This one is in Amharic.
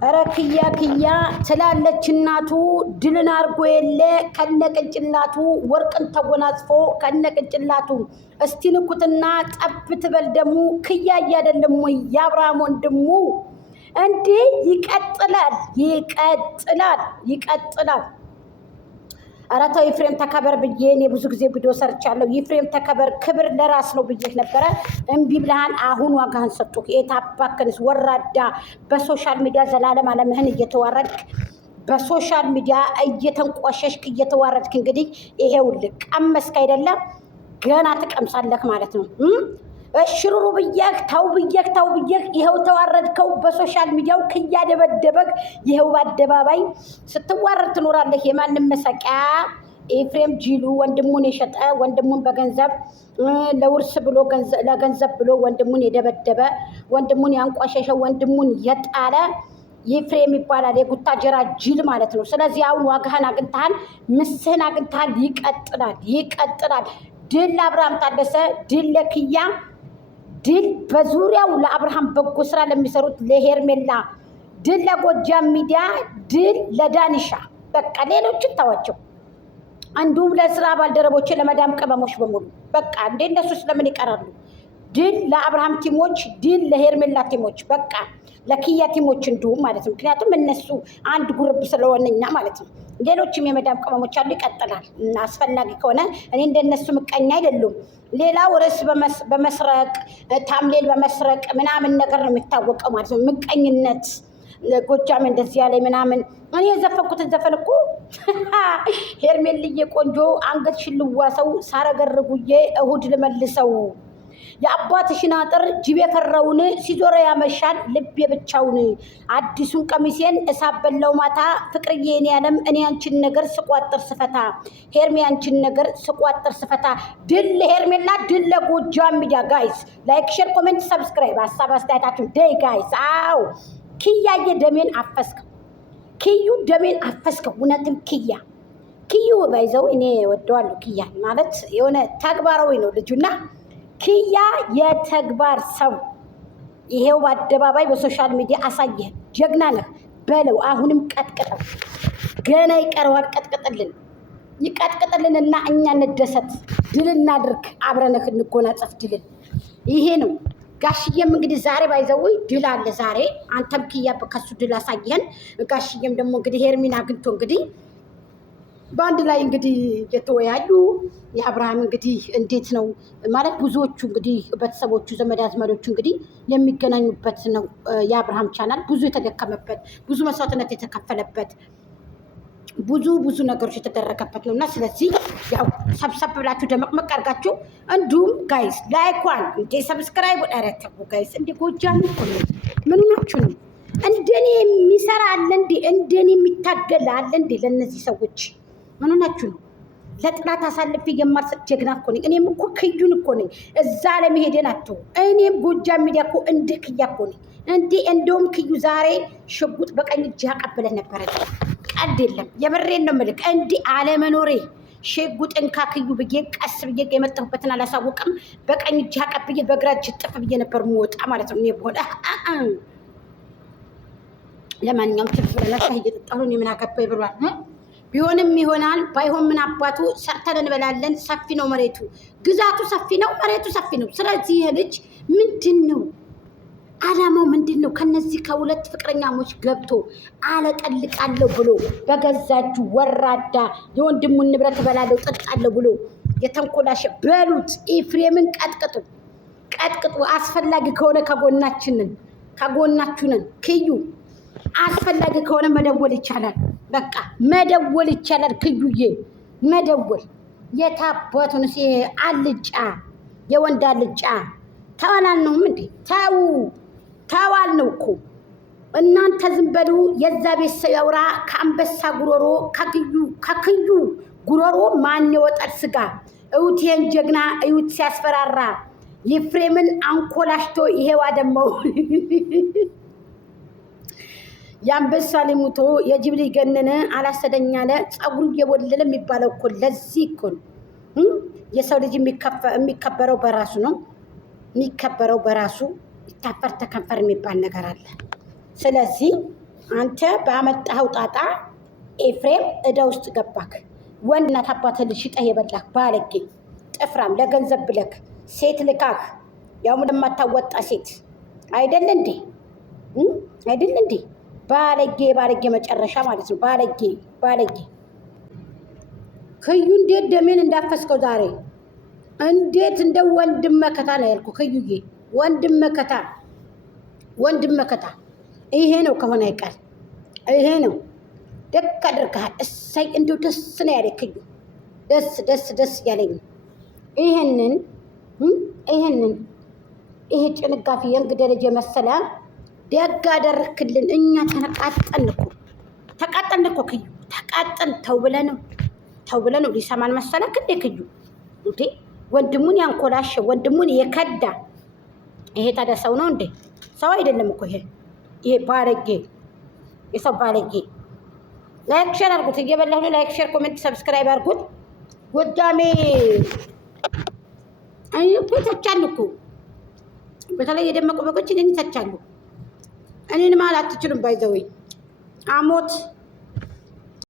ኧረ ክያ ትላለች እናቱ። ድልን አርጎ የለ ከነቅንጭላቱ ወርቅን ተጎናጽፎ ከነቅንጭላቱ። እስቲ ንኩትና ጠብ ትበል ደሙ ክያ አይደለም ወይ የአብርሃም ወንድሙ? እንዴ ይቀጥላል። ኧረ ተው ኤፍሬም ተከበር ብዬ እኔ ብዙ ጊዜ ቪዲዮ ሰርቻለሁ። ኤፍሬም ተከበር፣ ክብር ለራስ ነው ብዬ ነበረ። እምቢ ብለሃል። አሁን ዋጋህን ሰጡህ። የታባክንስ ወራዳ፣ በሶሻል ሚዲያ ዘላለም አለምህን እየተዋረድክ በሶሻል ሚዲያ እየተንቋሸሽክ እየተዋረድክ እንግዲህ ይሄውልህ ቀመስክ አይደለም ገና ትቀምሳለህ ማለት ነው። እሽሩሩ ብዬህ ተው ብዬህ ይኸው ተዋረድከው። በሶሻል ሚዲያው ክያደበደበህ ይኸው በአደባባይ ስትዋረድ ትኖራለህ። የማንም መሳቂያ ኤፍሬም ጂሉ ወንድሙን የሸጠ ወንድሙን በገንዘብ ለውርስ ብሎ ለገንዘብ ብሎ ወንድሙን የደበደበ ወንድሙን ያንቋሸሸ ወንድሙን የጣለ ኤፍሬም ይባላል። የጉታጀራ ጅል ማለት ነው። ስለዚህ አሁን ዋጋህን አግኝተሃል፣ ምስህን አግኝተሃል። ይቀጥላል። ድል ለአብርሃም ታደሰ፣ ድል ለክያ፣ ድል በዙሪያው ለአብርሃም በጎ ስራ ለሚሰሩት ለሄርሜላ፣ ድል ለጎጃም ሚዲያ፣ ድል ለዳኒሻ። በቃ ሌሎችን ተዋቸው። እንዲሁም ለስራ ባልደረቦች ለመዳም ቅመሞች በሙሉ በቃ እንደ እነሱ ስለምን ይቀራሉ? ድል ለአብርሃም ቲሞች፣ ድል ለሄርሜላ ቲሞች፣ በቃ ለክያ ቲሞች እንዲሁም ማለት ነው። ምክንያቱም እነሱ አንድ ጉርብ ስለሆነኛ ማለት ነው። ሌሎችም የመዳም ቅመሞች አሉ። ይቀጥላል እና አስፈላጊ ከሆነ እኔ እንደነሱ ምቀኛ አይደሉም። ሌላው ርዕስ በመስረቅ ታምሌል በመስረቅ ምናምን ነገር ነው የሚታወቀው ማለት ነው። ምቀኝነት ጎጃም እንደዚህ ያለ ምናምን። እኔ የዘፈንኩትን ዘፈን እኮ ሄርሜልዬ ቆንጆ አንገትሽን ልዋሰው ሳረገርጉዬ እሁድ ልመልሰው የአባትሽን አጥር ጅብ የፈራውን ሲዞረ ያመሻል ልቤ ብቻውን አዲሱን ቀሚሴን እሳበላው ማታ ፍቅርዬ እኔ ያለም እኔ አንቺን ነገር ስቋጥር ስፈታ ሄርሜ አንቺን ነገር ስቋጥር ስፈታ። ድል ለሄርሜላ፣ ድል ለጎጃም ሚዲያ። ጋይስ ላይክ፣ ሼር፣ ኮሜንት፣ ሰብስክራይብ ሀሳብ አስተያየታችሁን ደይ ጋይስ። አው ክያዬ ደሜን አፈስከው፣ ክዩ ደሜን አፈስከው። እውነትም ክዩ ባይዘው እኔ ወደዋለሁ። ክያ ማለት የሆነ ተግባራዊ ነው ልጁና ክያ የተግባር ሰው። ይሄው በአደባባይ በሶሻል ሚዲያ አሳየህ። ጀግና ነህ በለው። አሁንም ቀጥቅጠው፣ ገና ይቀረዋል። ይቀጥቅጥልንና እኛ እንደሰት፣ ድል እናድርግ፣ አብረንህ እንጎናጸፍ ድልን። ይሄ ነው። ጋሽዬም እንግዲህ ዛሬ ባይዘው ድል አለ ዛሬ። አንተም ክያ ከሱ ድል አሳየህን። ጋሽዬም ደግሞ እንግዲህ ሄርሚን አግኝቶ እንግዲህ በአንድ ላይ እንግዲህ የተወያዩ የአብርሃም እንግዲህ እንዴት ነው ማለት ብዙዎቹ እንግዲህ ቤተሰቦቹ ዘመድ አዝማዶቹ እንግዲህ የሚገናኙበት ነው። የአብርሃም ቻናል ብዙ የተደከመበት ብዙ መስዋዕትነት የተከፈለበት ብዙ ነገሮች የተደረገበት ነው እና ስለዚህ ያው ሰብሰብ ብላችሁ ደመቅመቅ አድርጋችሁ እንዲሁም ጋይስ ላይኳን እንዴ ሰብስክራይብ አረተቡ ጋይስ። እንዴ ጎጃም እኮ ነው። ምን ናችሁ ነው? እንደኔ የሚሰራ አለ እንዴ? እንደኔ የሚታገል አለ እንዴ? ለነዚህ ሰዎች ምን ናችሁ ነው? ለጥላት አሳልፌ የማልሰጥ ጀግና እኮ ነኝ። እኔም እኮ ክዩን እኮ ነኝ። እዛ ለመሄደን አትተው። እኔም ጎጃም ሚዲያ እኮ እንደ ክያ እኮ ነኝ። እንዴ እንደውም ክዩ ዛሬ ሽጉጥ በቀኝ እጅ አቀብለን ነበረ። ቀልድ የለም። የምሬን ነው የምልህ። እንዲህ አለመኖሬ ሽጉጥን ካክዩ ብዬ ቀስ ብዬ የመጣሁበትን አላሳወቅም። በቀኝ እጅ አቀብዬ በግራ እጅ ጥፍ ብዬ ነበር የምወጣ ማለት ነው። እኔ በሆነ ለማንኛውም ትፍ ብለና እየጠጣሁ እኔ ምን አገባኝ ብሏል። ቢሆንም ይሆናል፣ ባይሆን ምን አባቱ ሰርተን እንበላለን። ሰፊ ነው መሬቱ፣ ግዛቱ ሰፊ ነው፣ መሬቱ ሰፊ ነው። ስለዚህ ይህ ልጅ ምንድን ነው አላማው? ምንድን ነው? ከነዚህ ከሁለት ፍቅረኛሞች ገብቶ አለቀልቃለሁ ብሎ በገዛጁ ወራዳ የወንድሙን ንብረት እበላለሁ ጠጣለሁ ብሎ የተንኮላሸ በሉት። ኤፍሬምን ቀጥቅጡ። አስፈላጊ ከሆነ ከጎናችሁ ነን። ክዩ አስፈላጊ ከሆነ መደወል ይቻላል። በቃ መደወል ይቻላል። ክዩዬ መደወል የታባቱን አልጫ የወንድ አልጫ ተዋላል ነው እንዴ? ተዋል ነው እኮ እናንተ ዝም በሉ። የዛ ቤት ሰው ያውራ። ከአንበሳ ጉሮሮ ከክዩ ጉሮሮ ማን ይወጣል ስጋ? እውቴን ጀግና እዩት ሲያስፈራራ ኤፍሬምን አንኮላሽቶ ይሄዋ ደግሞ የአንበሳ ሊሙቶ የጅብ ሊገነነ አላሰደኝ አለ ፀጉሩ እየወለለ የሚባለው እኮ ለዚህ እኮ ነው። የሰው ልጅ የሚከበረው በራሱ ነው። የሚከበረው በራሱ ይታፈር ተከንፈር የሚባል ነገር አለ። ስለዚህ አንተ ባመጣኸው ጣጣ ኤፍሬም እዳ ውስጥ ገባክ። ወንድ እናት አባትህን ሽጠህ የበላህ ባለጌ ጥፍራም፣ ለገንዘብ ብለክ ሴት ልካህ ያውም ለማታወጣ ሴት አይደል እንዴ? አይደል እንዴ? ባለጌ መጨረሻ ማለት ነው። ባለጌ ክዩ እንዴት ደሜን እንዳፈስከው ዛሬ! እንዴት እንደ ወንድም መከታ ነው ያልኩ። ክዩዬ ወንድም መከታ ይሄ ነው ከሆነ አይቀር ይሄ ነው። ደግ አድርገሃል። እሰይ እንዲሁ ደስ ነው ያለ ክዩ፣ ደስ ያለኝ ይሄንን ይሄ ጭንጋፊ የእንግዳ ልጅ የመሰለ ደግ አደረክልን። እኛ ተቃጠልን እኮ ክዩ ተቃጠል። ተው ብለህ ነው ሊሰማን መሰለክ እንዴ ክዩ? እንዴ ወንድሙን ያንኮላሸ ወንድሙን የከዳ ይሄ ታዲያ ሰው ነው እንዴ? ሰው አይደለም እኮ ይሄ ባለጌ፣ የሰው ባለጌ። ላይክ ሼር አድርጉት። እየበላሁ ነው። ላይክ ሼር፣ ኮሜንት፣ ሰብስክራይብ አድርጉት። ጎጃሜ ይተቻሉ እኮ በተለይ የደመቁ በጎች እኔን ይተቻሉ። እኔን ማለት አትችሉም። ባይዘወይ አሞት